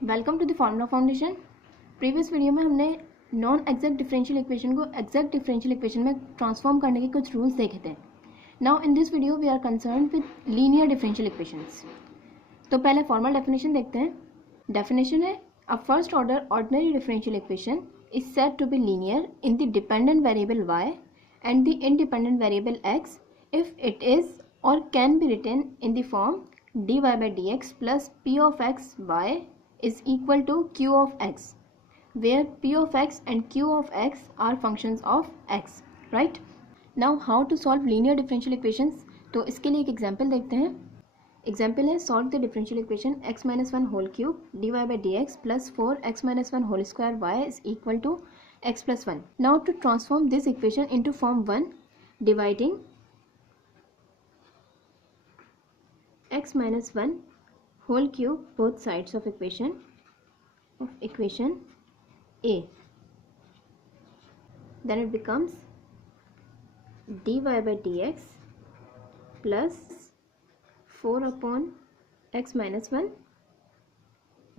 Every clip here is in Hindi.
Welcome to the Formula Foundation. Previous video में हमने नॉन एग्जैक्ट डिफरेंशियल इक्वेशन को एग्जैक्ट डिफरेंशियल इक्वेशन में ट्रांसफॉर्म करने के कुछ रूल्स देखे थे। Now in this video we are concern with linear differential equations. तो पहले फॉर्मल डेफिनेशन देखते हैं। डेफिनेशन है a first order ordinary differential equation is said to be linear in the dependent variable y and the independent variable x if it is or can be written in the form dy by dx plus p of x y is equal to q of x, where p of x and q of x are functions of x, right? Now how to solve linear differential equations? तो इसके लिए एक एग्जाम्पल देखते हैं। एग्जाम्पल है solve the differential equation x minus one whole cube dy by dx plus 4x minus one whole square y is equal to x plus 1. Now to transform this equation into form 1, dividing x minus 1 whole cube both sides of equation A, then it becomes dy by dx plus 4 upon x minus 1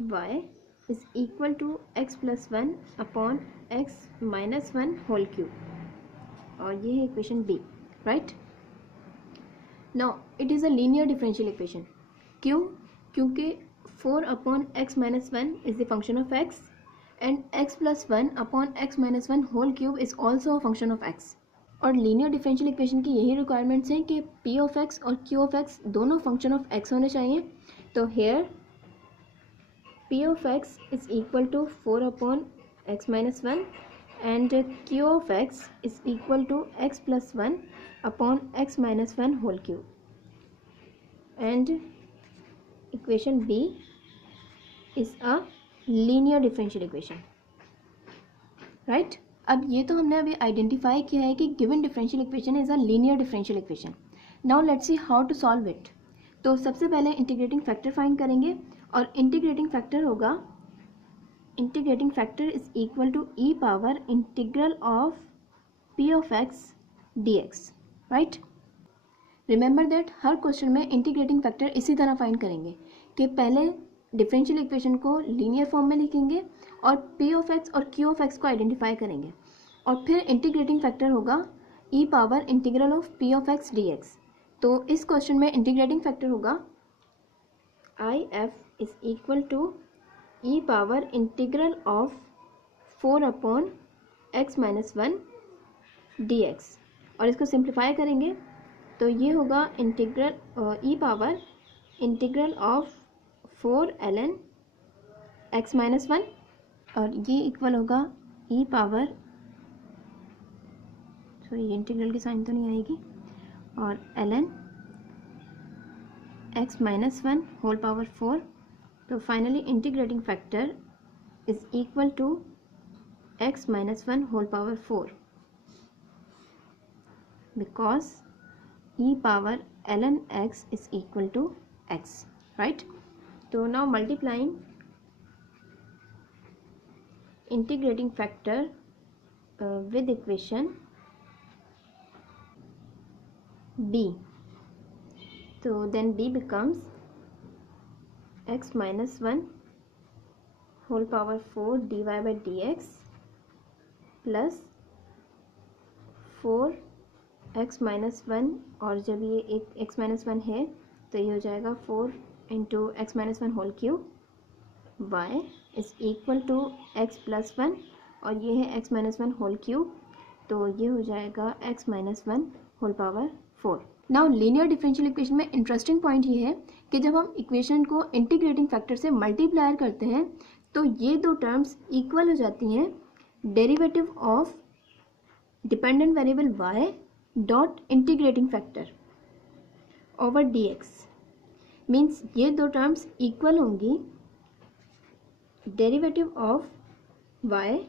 y is equal to x plus 1 upon x minus 1 whole cube, और ये है equation B, right. Now it is a linear differential equation. क्यों? क्योंकि 4 अपॉन x माइनस 1 इज the function of x and x plus 1 upon x minus 1 whole cube is also a function of x। और लीनियर डिफरेंशियल इक्वेशन की यही रिक्वायरमेंट्स हैं कि p ऑफ x और q ऑफ x दोनों फंक्शन ऑफ x होने चाहिए। तो here p of x is equal to 4 upon x minus 1 and q of x is equal to x plus 1 upon x minus 1 whole cube, and equation B is a linear differential equation, right? अब ये तो हमने अभी आइडेंटिफाई किया है कि given differential equation is a linear differential equation. Now let's see how to solve it. तो सबसे पहले इंटीग्रेटिंग फैक्टर फाइंड करेंगे और इंटीग्रेटिंग फैक्टर होगा, integrating factor is equal to e power integral of P of x D x, right. Remember that हर क्वेश्चन में इंटीग्रेटिंग फैक्टर इसी तरह फाइंड करेंगे कि पहले डिफरेंशियल इक्वेशन को लीनियर फॉर्म में लिखेंगे और पी ऑफ एक्स और क्यू ऑफ एक्स को आइडेंटिफाई करेंगे और फिर इंटीग्रेटिंग फैक्टर होगा e power integral of P of x D X. तो इस क्वेश्चन में इंटीग्रेटिंग फैक्टर होगा I F is equal to e power integral of 4 upon x minus 1 dx, और इसको सिंप्लीफाई करेंगे तो ये होगा integral e power integral of 4 ln x minus 1, और ये इक्वल होगा e पावर, सॉरी ये इंटीग्रल की साइन तो नहीं आएगी, और ln x minus 1 whole power 4। तो finally integrating factor is equal to x minus 1 whole power 4 because e power ln x is equal to x, right. तो now multiplying integrating factor with equation b, तो then b becomes x minus 1 whole power 4 dy by dx plus 4 x minus 1, और जब ये एक x minus 1 है तो ये हो जाएगा 4 into x minus 1 whole cube y is equal to x plus 1, और ये है x माइनस 1 होल क्यूब, तो ये हो जाएगा x minus 1 whole power 4। Now linear differential equation में इंटरेस्टिंग पॉइंट ये है कि जब हम इक्वेशन को इंटीग्रेटिंग फैक्टर से मल्टीप्लायर करते हैं तो ये दो टर्म्स इक्वल हो जाती हैं derivative of dependent variable y dot integrating factor over dx, means ये दो टर्म्स इक्वल होंगी derivative of y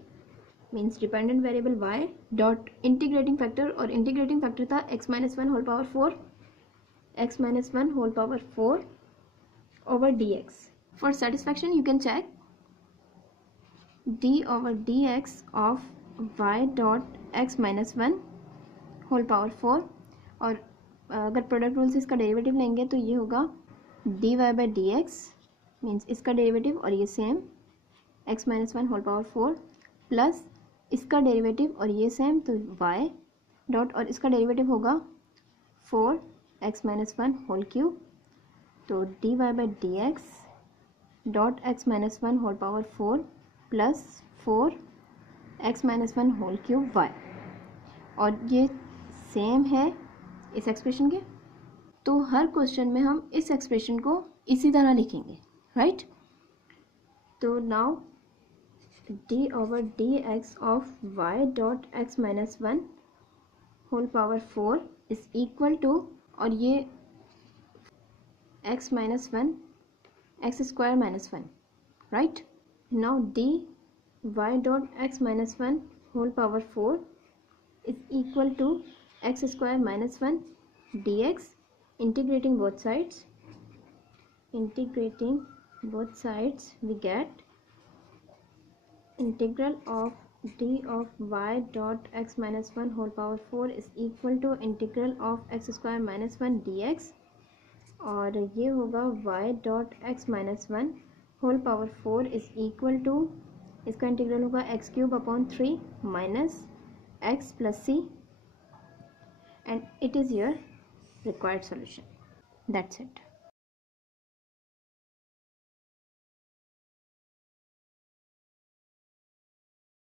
means dependent variable y dot integrating factor, और इंटीग्रेटिंग फैक्टर था x minus 1 whole power 4, x minus 1 whole power 4 over dx. For satisfaction you can check d over dx of y dot x minus 1 whole power 4, और अगर प्रोडक्ट रूल से इसका डेरिवेटिव लेंगे तो ये होगा dy by dx मीन्स इसका डेरिवेटिव और ये same x minus one whole power 4 plus इसका डेरिवेटिव और ये सेम, तो y डॉट और इसका डेरिवेटिव होगा 4x minus one whole cube, तो dy by d x dot x minus one whole power 4 plus 4x minus one whole cube y, और ये सेम है इस एक्सप्रेशन के। तो हर क्वेश्चन में हम इस एक्सप्रेशन को इसी तरह लिखेंगे, राइट। तो now d over d x of y dot x minus one whole power 4 is equal to, और ये x minus one x square minus one, right. Now d y dot x minus one whole power 4 is equal to x square minus one d x, integrating both sides we get integral of d of y dot x minus 1 whole power 4 is equal to integral of x square minus 1 dx, और ये होगा y dot x minus 1 whole power 4 is equal to, इसका इंटीग्रल होगा x cube upon 3 minus x plus c, and it is your required solution. That's it.